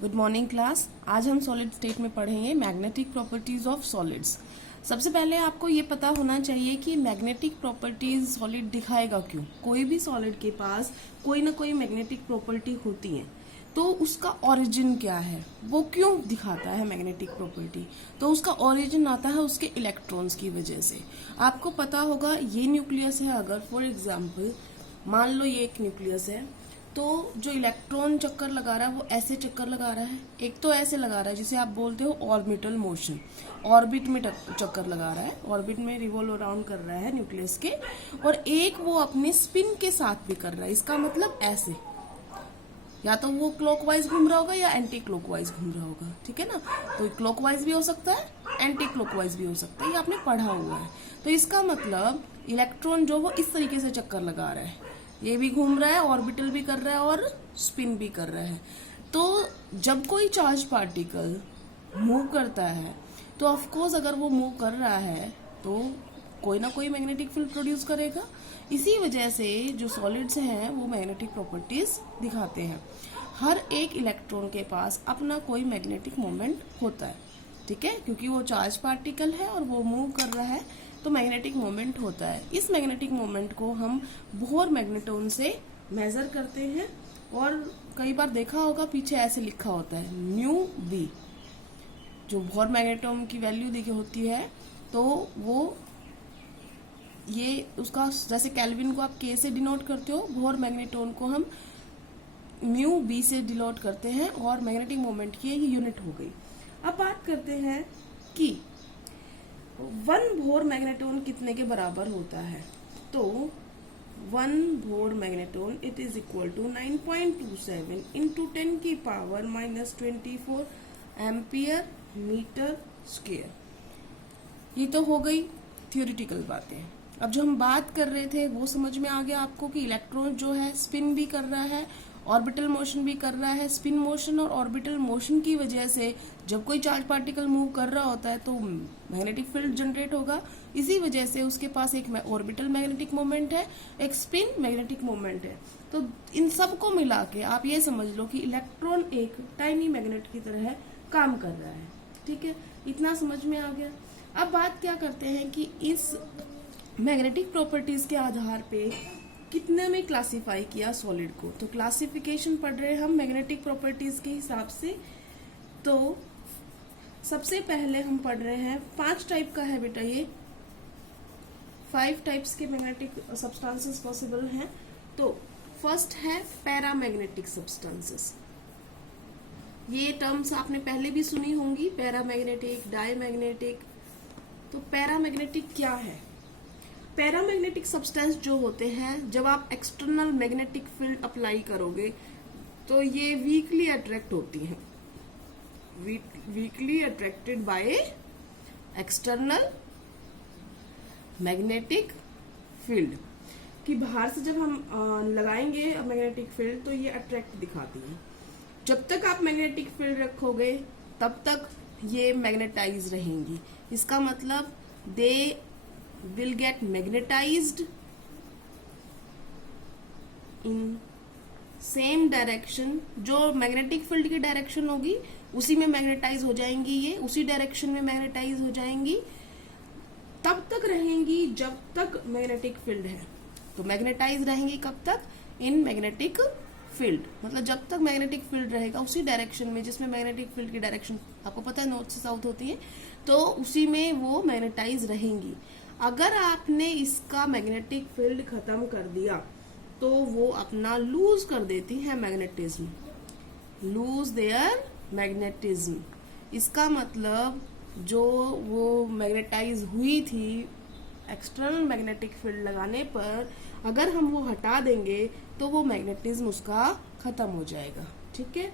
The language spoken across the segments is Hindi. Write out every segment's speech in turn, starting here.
Good morning class. आज हम सॉलिड स्टेट में पढ़ेंगे मैग्नेटिक प्रॉपर्टीज ऑफ सॉलिड्स। सबसे पहले आपको ये पता होना चाहिए कि मैग्नेटिक प्रॉपर्टीज सॉलिड दिखाएगा क्यों। कोई भी सॉलिड के पास कोई ना कोई मैग्नेटिक प्रॉपर्टी होती है, तो उसका ओरिजिन क्या है, वो क्यों दिखाता है मैग्नेटिक प्रॉपर्टी। तो उसका ओरिजिन आता है उसके इलेक्ट्रॉन्स की वजह से। आपको पता होगा ये न्यूक्लियस है, अगर फॉर एग्जाम्पल मान लो ये एक न्यूक्लियस है, तो जो इलेक्ट्रॉन चक्कर लगा रहा है वो ऐसे चक्कर लगा रहा है, एक तो ऐसे लगा रहा है जिसे आप बोलते हो ऑर्बिटल मोशन, ऑर्बिट में चक्कर लगा रहा है, ऑर्बिट में रिवॉल्व अराउंड कर रहा है न्यूक्लियस के, और एक वो अपने स्पिन के साथ भी कर रहा है। इसका मतलब ऐसे, या तो वो क्लॉकवाइज घूम रहा होगा या एंटी क्लॉकवाइज घूम रहा होगा, ठीक है ना। तो क्लॉकवाइज भी हो सकता है, एंटी क्लॉकवाइज भी हो सकता है, ये आपने पढ़ा हुआ है। तो इसका मतलब इलेक्ट्रॉन जो वो इस तरीके से चक्कर लगा रहा है, ये भी घूम रहा है, ऑर्बिटल भी कर रहा है और स्पिन भी कर रहा है। तो जब कोई चार्ज पार्टिकल मूव करता है, तो ऑफ कोर्स अगर वो मूव कर रहा है तो कोई ना कोई मैग्नेटिक फील्ड प्रोड्यूस करेगा। इसी वजह से जो सॉलिड्स हैं वो मैग्नेटिक प्रॉपर्टीज दिखाते हैं। हर एक इलेक्ट्रॉन के पास अपना कोई मैग्नेटिक मोमेंट होता है, ठीक है, क्योंकि वो चार्ज पार्टिकल है और वो मूव कर रहा है, तो मैग्नेटिक मोमेंट होता है। इस मैग्नेटिक मोमेंट को हम बोहर मैग्नेटोन से मेजर करते हैं, और कई बार देखा होगा पीछे ऐसे लिखा होता है म्यू बी। जो बोहर मैग्नेटोन की वैल्यू दी होती है, तो वो ये उसका, जैसे केल्विन को आप के से डिनोट करते हो, बोहर मैग्नेटोन को हम म्यू बी से डिनोट करते हैं, और मैग्नेटिक मोमेंट की ये यूनिट हो गई। अब बात करते हैं कि 1 बोहर मैग्नेटोन कितने के बराबर होता है। तो 1 Bohr magneton it is equal to 9.27 into 10 की पावर -24 एम्पियर मीटर स्क्वायर। ये तो हो गई थियोरिटिकल बातें। अब जो हम बात कर रहे थे वो समझ में आ गया आपको कि इलेक्ट्रॉन जो है स्पिन भी कर रहा है, ऑर्बिटल मोशन भी कर रहा है। स्पिन मोशन और ऑर्बिटल मोशन की वजह से जब कोई चार्ज पार्टिकल मूव कर रहा होता है तो मैग्नेटिक फील्ड जनरेट होगा। इसी वजह से उसके पास एक ऑर्बिटल मैग्नेटिक मोमेंट है, एक स्पिन मैग्नेटिक मोमेंट है। तो इन सब को मिला के आप ये समझ लो कि इलेक्ट्रॉन एक टाइनी मैग्नेट की तरह काम कर रहा है, ठीक है। इतना समझ में आ गया। अब बात क्या करते हैं कि इस मैग्नेटिक प्रॉपर्टीज के आधार पे कितने में क्लासिफाई किया सॉलिड को। तो क्लासिफिकेशन पढ़ रहे हैं हम मैग्नेटिक प्रॉपर्टीज के हिसाब से। तो सबसे पहले हम पढ़ रहे हैं 5 टाइप का है बेटा, ये 5 टाइप्स के मैग्नेटिक सब्सटेंसेस पॉसिबल हैं। तो फर्स्ट है पैरामैग्नेटिक सब्सटेंसेस। ये टर्म्स आपने पहले भी सुनी होंगी, पैरामैग्नेटिक, डायमैग्नेटिक। तो पैरामैग्नेटिक क्या है? पैरामैग्नेटिक सब्सटेंस जो होते हैं, जब आप एक्सटर्नल मैग्नेटिक फील्ड अप्लाई करोगे तो ये वीकली अट्रैक्ट होती हैं, weekly attracted by external magnetic field. कि बाहर से जब हम लगाएंगे मैग्नेटिक फील्ड तो ये अट्रैक्ट दिखाती है। जब तक आप मैग्नेटिक फील्ड रखोगे तब तक ये मैग्नेटाइज रहेंगी। इसका मतलब दे will get magnetized in same direction। जो मैग्नेटिक फील्ड की डायरेक्शन होगी उसी में मैग्नेटाइज हो जाएंगी, ये उसी डायरेक्शन में मैग्नेटाइज हो जाएंगी। तब तक रहेंगी जब तक मैग्नेटिक फील्ड है। तो मैग्नेटाइज रहेंगी कब तक? In magnetic field. मतलब जब तक मैग्नेटिक फील्ड रहेगा उसी डायरेक्शन में जिसमें मैग्नेटिक फील्ड की डायरेक्शन आपको पता है नॉर्थ से साउथ होती है, तो उसी में वो मैग्नेटाइज रहेंगी। अगर आपने इसका मैग्नेटिक फील्ड खत्म कर दिया तो वो अपना लूज कर देती है मैग्नेटिज्म, लूज देयर मैग्नेटिज्म। इसका मतलब जो वो मैग्नेटाइज हुई थी एक्सटर्नल मैग्नेटिक फील्ड लगाने पर, अगर हम वो हटा देंगे तो वो मैग्नेटिज्म उसका खत्म हो जाएगा, ठीक है।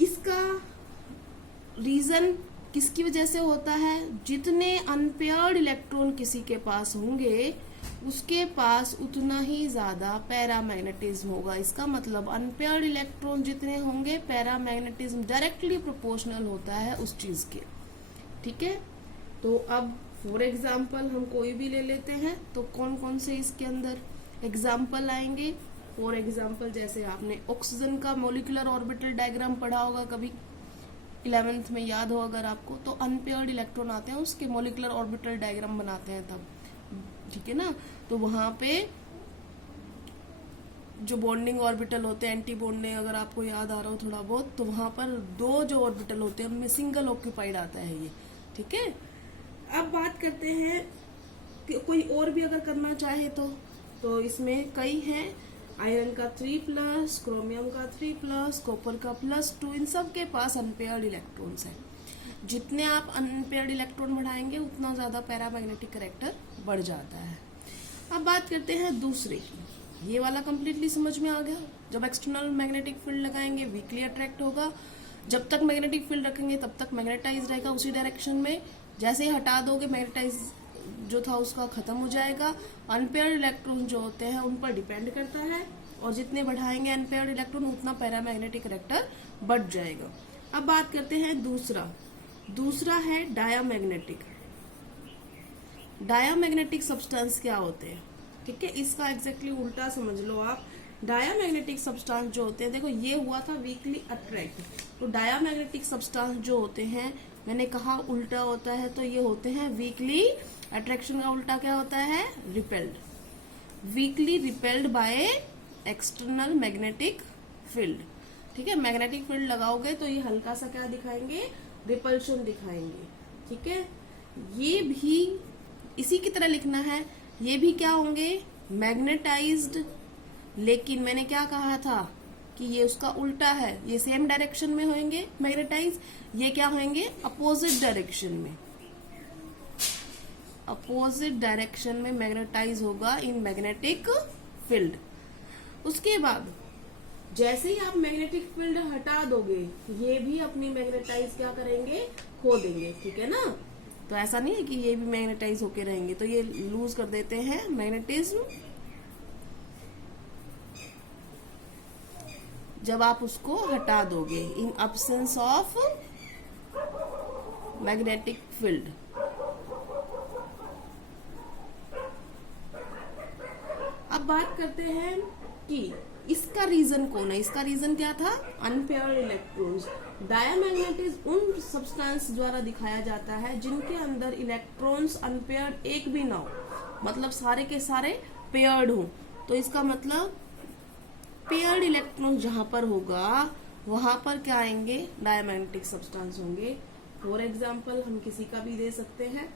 इसका रीजन किसकी वजह से होता है? जितने अनपेयर्ड इलेक्ट्रॉन किसी के पास होंगे उसके पास उतना ही ज्यादा पैरामैग्नेटिज्म होगा। इसका मतलब अनपेयर्ड इलेक्ट्रॉन जितने होंगे पैरामैग्नेटिज्म डायरेक्टली प्रोपोर्शनल होता है उस चीज के, ठीक है। तो अब फॉर एग्जाम्पल हम कोई भी ले लेते हैं, तो कौन कौन से इसके अंदर एग्जाम्पल आएंगे? फॉर एग्जाम्पल जैसे आपने ऑक्सीजन का मोलिकुलर ऑर्बिटल डायग्राम पढ़ा होगा कभी 11th में, याद हो अगर आपको, तो अनपेयर्ड इलेक्ट्रॉन आते हैं उसके मोलिकुलर ऑर्बिटल डायग्राम बनाते हैं तब, ठीक है ना। तो वहां पे जो बॉन्डिंग ऑर्बिटल होते हैं, एंटी बॉन्डिंग, अगर आपको याद आ रहा हो थोड़ा बहुत, तो वहां पर 2 जो ऑर्बिटल होते हैं उनमें सिंगल ऑक्यूपाइड आता है ये, ठीक है। अब बात करते हैं कि कोई और भी अगर करना चाहे तो इसमें कई हैं, आयरन का 3+, क्रोमियम का 3+, कॉपर का +2, इन सब के पास अनपेयर्ड इलेक्ट्रॉन्स हैं। जितने आप अनपेयर्ड इलेक्ट्रॉन बढ़ाएंगे उतना ज्यादा पैरामैग्नेटिक कैरेक्टर बढ़ जाता है। अब बात करते हैं दूसरे की। ये वाला कंप्लीटली समझ में आ गया। जब एक्सटर्नल मैग्नेटिक फील्ड लगाएंगे वीकली अट्रैक्ट होगा, जब तक मैग्नेटिक फील्ड रखेंगे तब तक मैग्नेटाइज रहेगा उसी डायरेक्शन में, जैसे ही हटा दोगे मैग्नेटाइज जो था उसका खत्म हो जाएगा। अनपेयर्ड इलेक्ट्रॉन जो होते हैं उन पर डिपेंड करता है, और जितने बढ़ाएंगे अनपेयर्ड इलेक्ट्रॉन उतना पैरामैग्नेटिक कैरेक्टर बढ़ जाएगा। अब बात करते हैं दूसरा है डायामैग्नेटिक। डायामैग्नेटिक सब्सटेंस क्या होते हैं, ठीक है, इसका एग्जैक्टली उल्टा समझ लो आप। डायामैग्नेटिक सब्सटेंस जो होते हैं, देखो ये हुआ था वीकली अट्रैक्ट, तो डायामैग्नेटिक सब्सटेंस जो होते हैं, मैंने कहा उल्टा होता है, तो ये होते हैं वीकली अट्रैक्शन का उल्टा क्या होता है, repelled. Weekly repelled by external magnetic field, ठीक है। मैग्नेटिक फील्ड लगाओगे तो ये हल्का सा क्या दिखाएंगे, रिपल्शन दिखाएंगे, ठीक है। ये भी इसी की तरह लिखना है, ये भी क्या होंगे, मैग्नेटाइज्ड, लेकिन मैंने क्या कहा था कि ये उसका उल्टा है, ये सेम डायरेक्शन में होंगे मैग्नेटाइज, ये क्या होंगे, अपोजिट डायरेक्शन में, अपोजिट डायरेक्शन में मैग्नेटाइज होगा इन मैग्नेटिक फील्ड। उसके बाद जैसे ही आप मैग्नेटिक फील्ड हटा दोगे ये भी अपनी मैग्नेटाइज क्या करेंगे, खो देंगे, ठीक है ना। तो ऐसा नहीं है कि ये भी मैग्नेटाइज होके रहेंगे, तो ये लूज कर देते हैं मैग्नेटिज्म जब आप उसको हटा दोगे, इन अब्सेंस ऑफ मैग्नेटिक फील्ड। अब बात करते हैं कि इसका रीजन कौन है, इसका रीजन क्या था, अनपेयर्ड इलेक्ट्रॉन्स। डायामैग्नेटिज्म उन सब्सटेंस द्वारा दिखाया जाता है जिनके अंदर इलेक्ट्रॉन्स अनपेयर्ड एक भी ना हो, मतलब सारे के सारे पेयर्ड हो। तो इसका मतलब पेयर्ड इलेक्ट्रॉन जहां पर होगा वहां पर क्या आएंगे, डायामैग्नेटिक सब्सटेंस होंगे। फॉर एग्जाम्पल हम किसी का भी दे सकते हैं,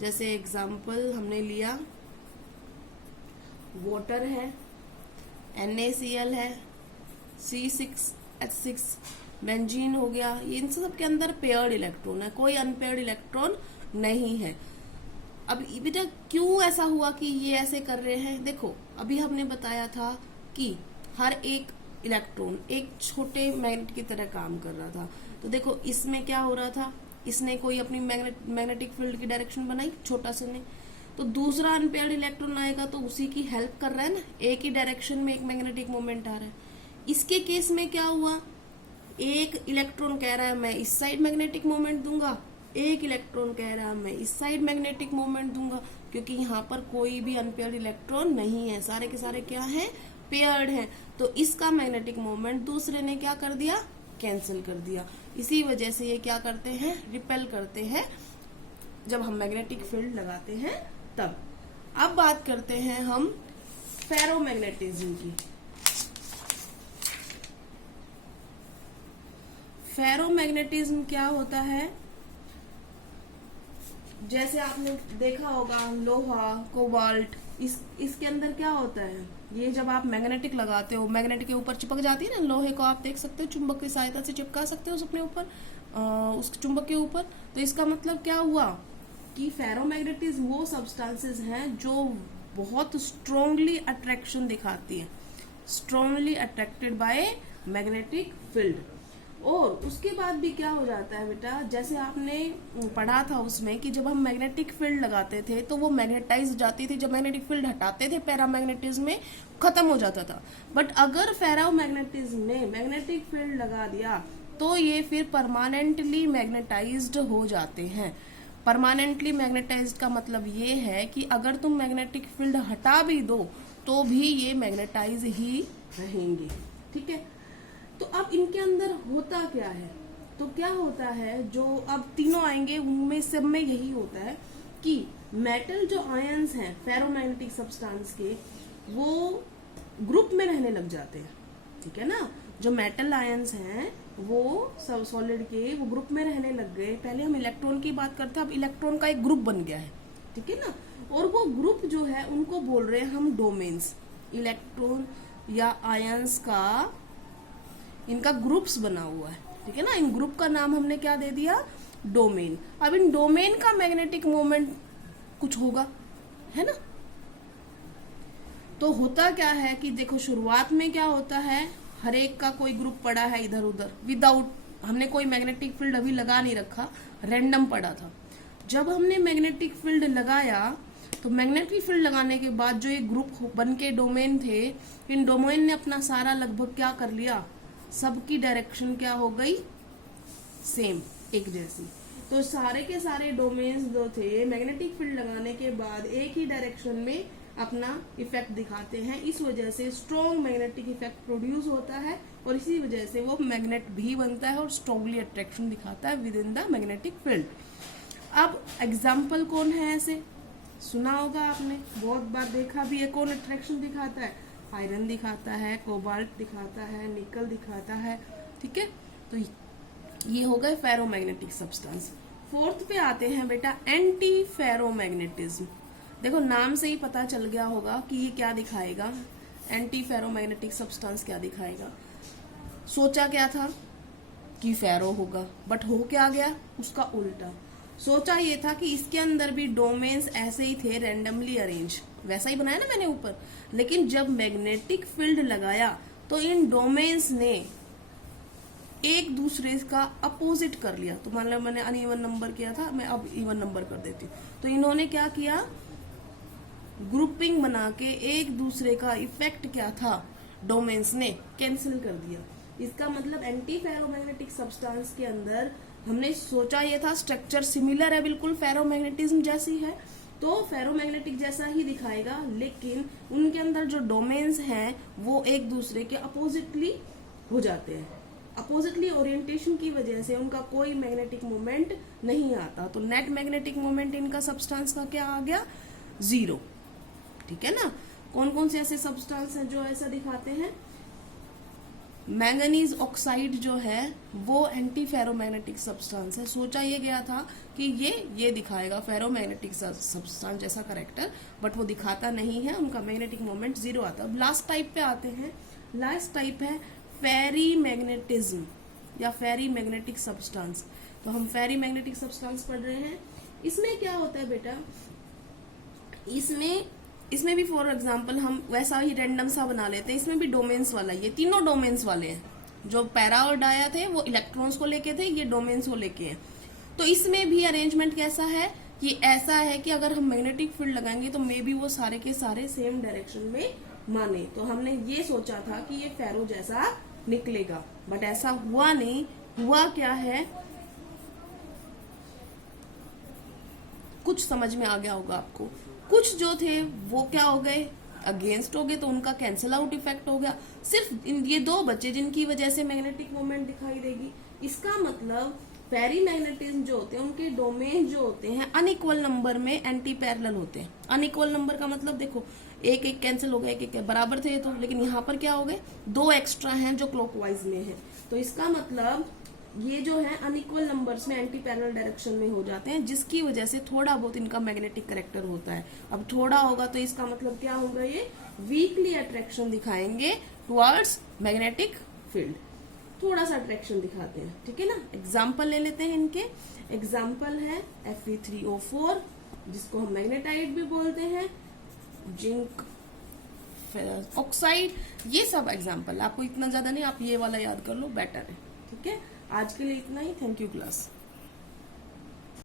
जैसे एग्जाम्पल हमने लिया वाटर है, NaCl है, C6H6, बेंजीन हो गया, ये इन सब के अंदर पेयर्ड इलेक्ट्रॉन है, कोई अनपेयर्ड इलेक्ट्रॉन नहीं है। अब बेटा क्यों ऐसा हुआ कि ये ऐसे कर रहे हैं, देखो अभी हमने बताया था कि हर एक इलेक्ट्रॉन एक छोटे मैग्नेट की तरह काम कर रहा था। तो देखो इसमें क्या हो रहा था, इसने कोई अपनी मैग्नेटिक फील्ड की डायरेक्शन बनाई छोटा से ने, तो दूसरा अनपेयर्ड इलेक्ट्रॉन आएगा तो उसी की हेल्प कर रहा है ना, एक ही डायरेक्शन में एक मैग्नेटिक मोमेंट आ रहा है। इसके केस में क्या हुआ, एक इलेक्ट्रॉन कह रहा है मैं इस साइड मैग्नेटिक मोमेंट दूंगा, एक इलेक्ट्रॉन कह रहा है मैं इस साइड मैग्नेटिक मोमेंट दूंगा, क्योंकि यहाँ पर कोई भी अनपेयर्ड इलेक्ट्रॉन नहीं है, सारे के सारे क्या है, पेयर्ड है। तो इसका मैग्नेटिक मोमेंट दूसरे ने क्या कर दिया, कैंसिल कर दिया। इसी वजह से ये क्या करते हैं, रिपेल करते हैं जब हम मैग्नेटिक फील्ड लगाते हैं तब। अब बात करते हैं हम फेरोमैग्नेटिज्म की। फेरोमैग्नेटिज्म क्या होता है, जैसे आपने देखा होगा लोहा, कोबाल्ट, इसके अंदर क्या होता है, ये जब आप मैग्नेटिक लगाते हो, मैग्नेट के ऊपर चिपक जाती है ना, लोहे को आप देख सकते हो चुंबक की सहायता से चिपका सकते हो अपने ऊपर, उस चुंबक के ऊपर। तो इसका मतलब क्या हुआ कि फेरोमैग्नेटिज्म वो सब्सटेंसेस हैं जो बहुत स्ट्रांगली अट्रैक्शन दिखाती है, strongly attracted by magnetic field. और उसके बाद भी क्या हो जाता है बेटा, जैसे आपने पढ़ा था उसमें कि जब हम मैग्नेटिक फील्ड लगाते थे तो वो मैग्नेटाइज हो जाती थी, जब मैग्नेटिक फील्ड हटाते थे पैरामैग्नेटिज्म में खत्म हो जाता था। बट अगर फेरोमैग्नेटिज्म में मैग्नेटिक फील्ड लगा दिया तो ये फिर परमानेंटली मैग्नेटाइज्ड हो जाते हैं। परमानेंटली मैग्नेटाइज्ड का मतलब ये है कि अगर तुम मैग्नेटिक फील्ड हटा भी दो तो भी ये मैग्नेटाइज ही रहेंगे। ठीक है, तो अब इनके अंदर होता क्या है, तो क्या होता है, जो अब तीनों आएंगे उनमें सब में यही होता है कि मेटल जो आयंस हैं फेरोमैग्नेटिक सब्सटेंस के, वो ग्रुप में रहने लग जाते हैं। ठीक है ना, जो मेटल आयंस हैं वो सब सॉलिड के वो ग्रुप में रहने लग गए। पहले हम इलेक्ट्रॉन की बात करते हैं, अब इलेक्ट्रॉन का एक ग्रुप बन गया है। ठीक है ना, और वो ग्रुप जो है उनको बोल रहे हैं हम डोमेन्स। इलेक्ट्रॉन या आयंस का इनका ग्रुप्स बना हुआ है। ठीक है ना, इन ग्रुप का नाम हमने क्या दे दिया, डोमेन। अब इन डोमेन का मैग्नेटिक मोमेंट कुछ होगा, है ना। तो होता क्या है कि देखो शुरुआत में क्या होता है, हर एक का कोई ग्रुप पड़ा है इधर उधर, विदाउट, हमने कोई मैग्नेटिक फील्ड अभी लगा नहीं रखा, रैंडम पड़ा था। जब हमने मैग्नेटिक फील्ड लगाया तो मैग्नेटिक फील्ड लगाने के बाद जो ये ग्रुप बन के डोमेन थे, इन डोमेन ने अपना सारा लगभग क्या कर लिया, सबकी डायरेक्शन क्या हो गई, सेम, एक जैसी। तो सारे के सारे डोमेन्स जो थे मैग्नेटिक फील्ड लगाने के बाद एक ही डायरेक्शन में अपना इफेक्ट दिखाते हैं। इस वजह से स्ट्रॉन्ग मैग्नेटिक इफेक्ट प्रोड्यूस होता है और इसी वजह से वो मैग्नेट भी बनता है और स्ट्रॉन्गली अट्रैक्शन दिखाता है with in the magnetic field. अब एग्जाम्पल कौन है, ऐसे सुना होगा आपने, बहुत बार देखा भी है। कौन अट्रैक्शन दिखाता है, आयरन दिखाता है, कोबाल्ट दिखाता है, निकल दिखाता है। ठीक है, तो ये हो गए फेरोमैग्नेटिक सब्सटेंस। फोर्थ पे आते हैं बेटा एंटी फेरोमैग्नेटिज्म। देखो नाम से ही पता चल गया होगा कि ये क्या दिखाएगा, एंटी फेरोमैग्नेटिक सब्सटेंस क्या दिखाएगा। सोचा क्या था कि फेरो होगा, बट हो क्या गया, उसका उल्टा। सोचा ये था कि इसके अंदर भी डोमेन्स ऐसे ही थे, रैंडमली अरेंज, वैसा ही बनाया ना मैंने ऊपर। लेकिन जब मैग्नेटिक फील्ड लगाया तो इन डोमेन्स ने एक दूसरे का अपोजिट कर लिया। तो मान लो मैंने अनइवन नंबर किया था, मैं अब इवन नंबर कर देती हूँ। तो इन्होंने क्या किया, ग्रुपिंग बना के एक दूसरे का इफेक्ट क्या था, डोमेन्स ने कैंसिल कर दिया। इसका मतलब एंटी फेरोमैग्नेटिक सब्सटेंस के अंदर हमने सोचा ये था स्ट्रक्चर सिमिलर है, बिल्कुल फेरोमैग्नेटिज्म जैसी है, तो फेरोमैग्नेटिक जैसा ही दिखाएगा, लेकिन उनके अंदर जो डोमेन्स हैं वो एक दूसरे के अपोजिटली हो जाते हैं। अपोजिटली ओरिएंटेशन की वजह से उनका कोई मैग्नेटिक मोमेंट नहीं आता। तो नेट मैग्नेटिक मोमेंट इनका सब्सटेंस का क्या आ गया, 0। ठीक है ना। कौन कौन से ऐसे सब्सटेंस हैं जो ऐसा दिखाते हैं, मैंगनीज ऑक्साइड जो है वो एंटी फेरोमैग्नेटिक सब्सटेंस है। सोचा ये गया था कि ये दिखाएगा फेरोमैग्नेटिक सब्सटेंस जैसा करेक्टर, बट वो दिखाता नहीं है, उनका मैग्नेटिक मोमेंट 0 आता है। अब लास्ट टाइप पे आते हैं, लास्ट टाइप है फेरी मैग्नेटिज्म या फेरी मैग्नेटिक सब्सटेंस। तो हम फेरी मैग्नेटिक सब्सटेंस पढ़ रहे हैं। इसमें क्या होता है बेटा, इसमें भी फॉर एग्जांपल हम वैसा ही रैंडम सा बना लेते हैं। इसमें भी डोमेन्स वाला, ये तीनों डोमेन्स वाले हैं। जो पैरा और डाया थे वो इलेक्ट्रॉन्स को लेके थे, ये डोमेन्स को लेके हैं। तो इसमें भी अरेंजमेंट कैसा है, ये ऐसा है कि अगर हम मैग्नेटिक फील्ड लगाएंगे तो मे बी वो सारे के सारे सेम डायरेक्शन में माने। तो हमने ये सोचा था कि ये फेरो जैसा निकलेगा, बट ऐसा हुआ नहीं। हुआ क्या है, कुछ समझ में आ गया होगा आपको। कुछ जो थे वो क्या हो गए, अगेंस्ट हो गए, तो उनका कैंसल आउट इफेक्ट हो गया। सिर्फ ये 2 बचे जिनकी वजह से मैग्नेटिक मोमेंट दिखाई देगी। इसका मतलब फेरी मैग्नेटिज्म जो होते हैं उनके डोमेन जो होते हैं अनइक्वल नंबर में एंटी पैरेलल होते हैं। अनइक्वल नंबर का मतलब देखो एक एक कैंसिल हो गया, एक एक बराबर थे तो, लेकिन यहाँ पर क्या हो गए, 2 एक्स्ट्रा हैं जो क्लॉकवाइज में है। तो इसका मतलब ये जो है अनइक्वल नंबर्स में एंटी पैरेलल डायरेक्शन में हो जाते हैं, जिसकी वजह से थोड़ा बहुत इनका मैग्नेटिक करेक्टर होता है। अब थोड़ा होगा तो इसका मतलब क्या होगा, ये वीकली अट्रैक्शन दिखाएंगे टुवर्ड्स मैग्नेटिक फील्ड, थोड़ा सा अट्रैक्शन दिखाते हैं। ठीक है ना। एग्जाम्पल ले लेते हैं इनके। एग्जाम्पल है Fe3O4 जिसको हम मैग्नेटाइट भी बोलते हैं, जिंक ऑक्साइड, ये सब एग्जाम्पल। आपको इतना ज्यादा नहीं, आप ये वाला याद कर लो, बेटर है। ठीक है, आज के लिए इतना ही। Thank you class.